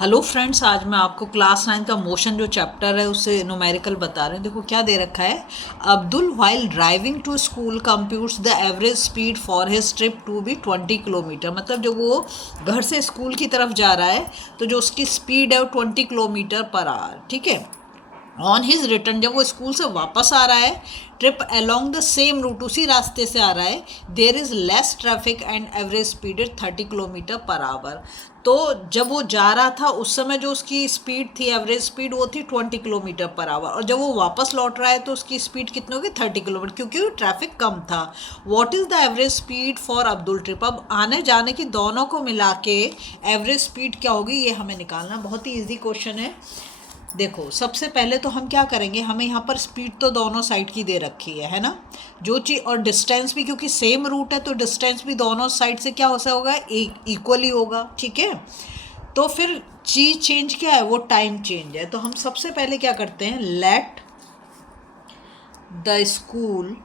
Hello friends, आज मैं आपको क्लास 9 का मोशन जो चैप्टर है उससे न्यूमेरिकल बता रहे हैं। देखो क्या दे रखा है। Abdul while driving to school computes the average speed for his trip to be 20 kilometre. मतलब जब वो घर से स्कूल की तरफ जा रहा है तो जो उसकी स्पीड है वो 20 किलोमीटर पर आवर। ठीक है। ऑन हिज रिटर्न, जब वो स्कूल से वापस आ रहा है, trip along the same route, उसी रास्ते से आ रहा है, there is less traffic and average speed is 30 kilometre per hour. तो जब वो जा रहा था उस समय जो उसकी स्पीड थी, एवरेज स्पीड, वो थी 20 किलोमीटर पर आवर, और जब वो वापस लौट रहा है तो उसकी स्पीड कितनी होगी? 30 किलोमीटर, क्योंकि ट्रैफिक कम था। What is the average speed for Abdul trip? अब आने जाने की दोनों को मिला के एवरेज स्पीड क्या होगी ये हमें निकालना। बहुत ही ईजी क्वेश्चन है। देखो सबसे पहले तो हम क्या करेंगे, हमें यहाँ पर स्पीड तो दोनों साइड की दे रखी है ना, जो चीज़, और डिस्टेंस भी, क्योंकि सेम रूट है तो डिस्टेंस भी दोनों साइड से क्या हो सा होगा? इक्वली होगा। ठीक है। तो फिर चीज़ चेंज क्या है? वो टाइम चेंज है। तो हम सबसे पहले क्या करते हैं, let the school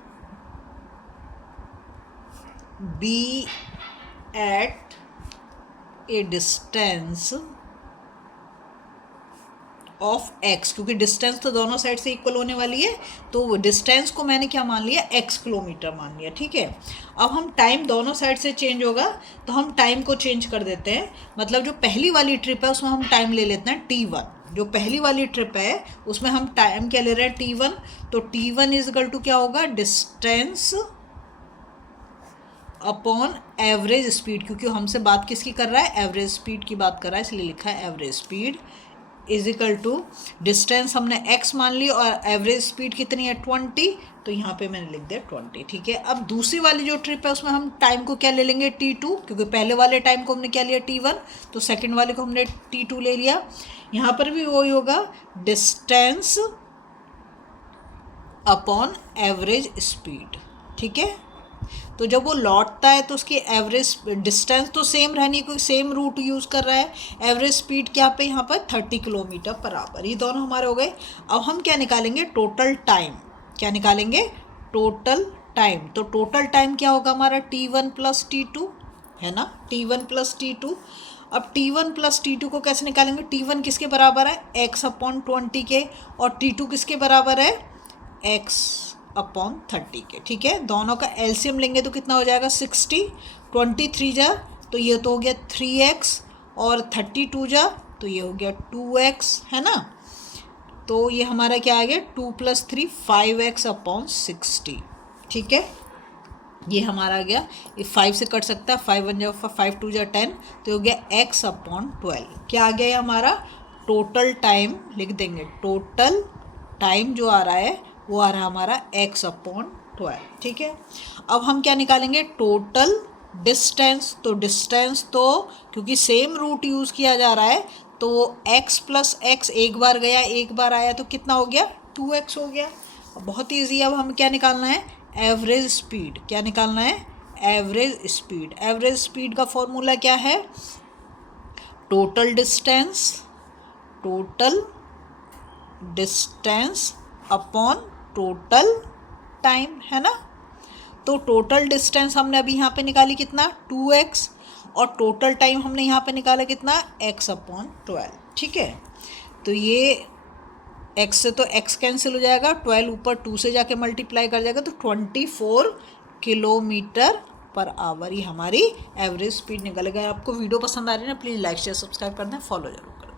be at a distance of x, क्योंकि डिस्टेंस तो दोनों साइड से इक्वल होने वाली है, तो डिस्टेंस को मैंने क्या मान लिया? एक्स किलोमीटर मान लिया। ठीक है। अब हम टाइम दोनों साइड से चेंज होगा तो हम टाइम को चेंज कर देते हैं। मतलब जो पहली वाली ट्रिप है उसमें हम टाइम ले लेते हैं T1। जो पहली वाली ट्रिप है उसमें हम टाइम क्या ले रहे हैं? T1। तो T1 इज इक्वल टू क्या होगा? डिस्टेंस अपॉन एवरेज स्पीड, क्योंकि हमसे बात किसकी कर रहा है? एवरेज स्पीड की बात कर रहा है, इसलिए लिखा है average speed is equal to distance हमने x मान ली और एवरेज स्पीड कितनी है? 20। तो यहाँ पे मैंने लिख दिया 20। ठीक है। अब दूसरी वाली जो ट्रिप है उसमें हम टाइम को क्या ले लेंगे? T2, क्योंकि पहले वाले टाइम को हमने क्या लिया? T1। तो सेकंड वाले को हमने T2 ले लिया। यहाँ पर भी वही होगा, डिस्टेंस अपॉन एवरेज स्पीड। ठीक है। तो जब वो लौटता है तो उसकी एवरेज डिस्टेंस तो सेम रहनी, कोई सेम रूट यूज़ कर रहा है। एवरेज स्पीड क्या पे यहाँ पर? 30 किलोमीटर पर आवर। ये दोनों हमारे हो गए। अब हम क्या निकालेंगे? Total time. क्या निकालेंगे? Total time. तो टोटल टाइम क्या होगा हमारा? T1 प्लस T2 है ना, T1 प्लस T2। अब T1 प्लस T2 को कैसे निकालेंगे? T1 किसके बराबर है? x अपॉन 20 के, और T2 किसके बराबर है? x अपॉन 30 के। ठीक है। दोनों का एलसीएम लेंगे तो कितना हो जाएगा? 60। 23 जा तो ये तो हो गया 3x, और 32 जा तो ये हो गया 2x, है ना। तो ये हमारा क्या आ गया? 2 प्लस 3 5x अपॉन 60। ठीक है। ये हमारा आ गया, ये 5 से कट सकता है, 5 1 जा 5 2 जा 10, तो हो गया x अपॉन 12। क्या आ गया ये हमारा? टोटल टाइम लिख देंगे। टोटल टाइम जो आ रहा है वो आ रहा है हमारा x अपॉन 12। ठीक है। अब हम क्या निकालेंगे? Total distance. तो डिस्टेंस तो क्योंकि सेम रूट यूज़ किया जा रहा है तो x प्लस एक्स, एक बार गया एक बार आया तो कितना हो गया? 2x हो गया। बहुत ईजी। अब हम क्या निकालना है? Average speed. क्या निकालना है? Average speed. एवरेज स्पीड का फॉर्मूला क्या है? Total distance, total distance upon total time, है ना। तो टोटल डिस्टेंस हमने अभी यहाँ पे निकाली कितना? 2x, और टोटल टाइम हमने यहाँ पे निकाला कितना? x upon 12। ठीक है। तो ये x से तो x कैंसिल हो जाएगा, 12 ऊपर 2 से जाके मल्टीप्लाई कर जाएगा, तो 24 किलोमीटर पर आवर ये हमारी एवरेज स्पीड निकल गई। आपको वीडियो पसंद आ रही है ना, प्लीज़ लाइक शेयर सब्सक्राइब करना है, फॉलो जरूर करें।